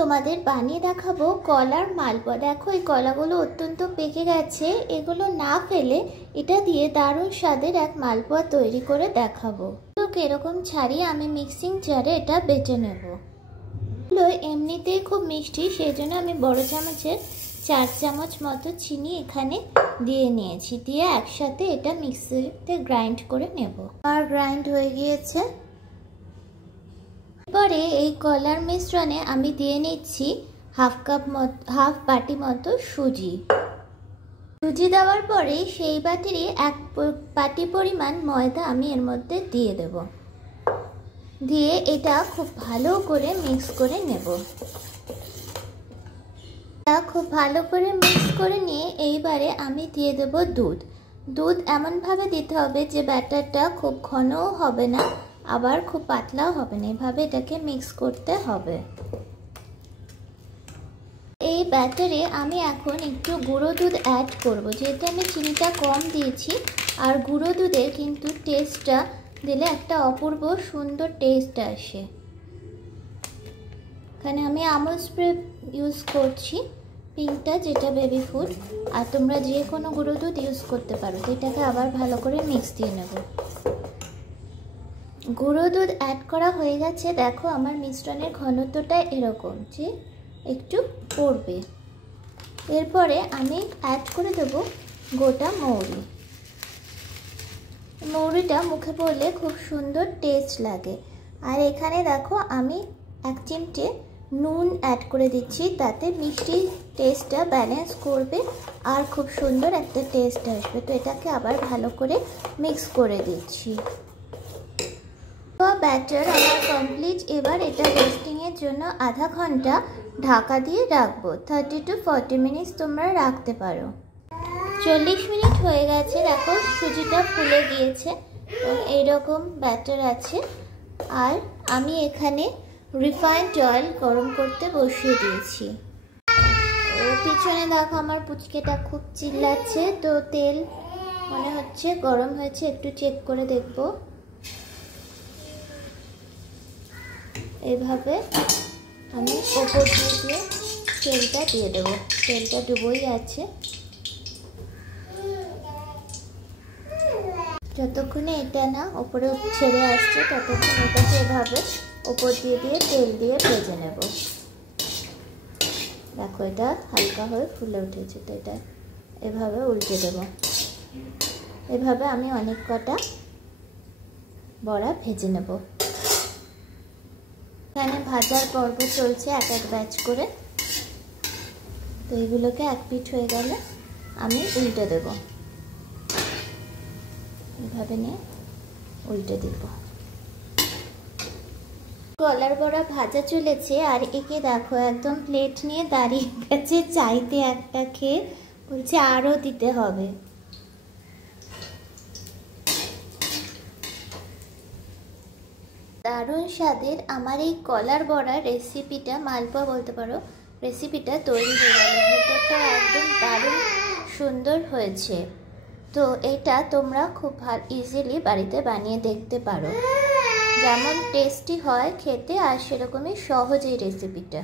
তোমাদের বানিয়ে দেখাবো কলার মালপোয়া। দেখো এই কলাগুলো অত্যন্ত পেকে গেছে, এগুলো না ফেলে এটা দিয়ে দারুণ স্বাদের এক মালপোয়া তৈরি করে দেখাবো। তো এরকম ছাড়িয়ে আমি মিক্সিং জারে এটা বেটে নেব। এমনিতেই খুব মিষ্টি, সেই জন্য আমি বড় চামচের 4 চামচ মতো চিনি এখানে দিয়ে নিয়েছি, দিয়ে একসাথে এটা মিক্সিতে গ্রাইন্ড করে নেব। আর গ্রাইন্ড হয়ে গিয়েছে। এবারে এই কলার মিশ্রণে আমি দিয়ে নিচ্ছি হাফ বাটি মতো সুজি। সুজি দেওয়ার পরে সেই বাটিরই 1 বাটি পরিমাণ ময়দা আমি এর মধ্যে দিয়ে দেব, দিয়ে এটা খুব ভালো করে মিক্স করে নেব। খুব ভালো করে মিক্স করে নিয়ে এইবারে আমি দিয়ে দেব দুধ এমনভাবে দিতে হবে যে ব্যাটারটা খুব ঘনও হবে না আবার খুব পাতলাও হবে না, এভাবে এটাকে মিক্স করতে হবে। এই ব্যাটারে আমি এখন একটু গুঁড়ো দুধ অ্যাড করব, যেহেতু আমি চিনিটা কম দিয়েছি। আর গুঁড়ো দুধের কিন্তু টেস্টটা দিলে একটা অপূর্ব সুন্দর টেস্ট আসে। এখানে আমি আমুল স্প্রে ইউজ করছি, পিঙ্কটা, যেটা বেবি ফুড, আর তোমরা যে কোনো গুঁড়ো দুধ ইউজ করতে পারো। তো এটাকে আবার ভালো করে মিক্স দিয়ে নেব। গুঁড়ো দুধ অ্যাড করা হয়ে গেছে। দেখো আমার মিশ্রণের ঘনত্বটা এরকম যে একটু পড়বে। এরপরে আমি অ্যাড করে দেব গোটা মৌরিটা মুখে পড়লে খুব সুন্দর টেস্ট লাগে। আর এখানে দেখো আমি 1 চিমটে নুন অ্যাড করে দিচ্ছি, তাতে মিষ্টি টেস্টটা ব্যালেন্স করবে আর খুব সুন্দর একটা টেস্ট আসবে। তো এটাকে আবার ভালো করে মিক্স করে দিচ্ছি। ব্যাটার আমার কমপ্লিট। এবার এটা রেস্টিংয়ের জন্য আধা ঘন্টা ঢাকা দিয়ে রাখবো। 30 to 40 মিনিটস তোমরা রাখতে পারো। 40 মিনিট হয়ে গেছে। দেখো সুজিটা ফুলে গিয়েছে এবং এইরকম ব্যাটার আছে। আর আমি এখানে রিফাইন্ড অয়েল গরম করতে বসিয়ে দিয়েছি। ও পিছনে দেখো আমার পুচকেটা খুব চিল্লাচ্ছে। তো তেল মনে হচ্ছে গরম হয়েছে, একটু চেক করে দেখবো। এইভাবে আমি ওপর দিয়ে তেলটা দিয়ে দেবো। তেলটা ডুবোই আছে। যতক্ষণে এটা না ওপরে ছেড়ে আসছে ততক্ষণ এটাকে এভাবে ওপর দিয়ে তেল দিয়ে ভেজে নেব। দেখো এটা হালকা হয়ে ফুলে উঠেছে, তো এটা এভাবে উল্টে দেব। এভাবে আমি অনেক কটা বড়া ভেজে নেব। এখানে ভাজার পর্ব চলছে এক ব্যাচ করে। তো এগুলোকে এক পিঠ হয়ে গেলে আমি উল্টে দেব। এভাবে নিয়ে উল্টে দিব। কলার বড়া ভাজা চলেছে আর একে দেখো একদম প্লেট নিয়ে দাঁড়িয়ে গেছে চাইতে, একটা খেয়ে বলছে আরও দিতে হবে। দারুণ স্বাদের আমার এই কলার বড়ার রেসিপিটা, মালপোয়া বলতে পারো, রেসিপিটা তৈরি হয়ে গেল। ভেতরটা একদম দারুণ সুন্দর হয়েছে। তো এটা তোমরা খুব ইজিলি বাড়িতে বানিয়ে দেখতে পারো। যেমন টেস্টি হয় খেতে আর সেরকমই সহজ এই রেসিপিটা।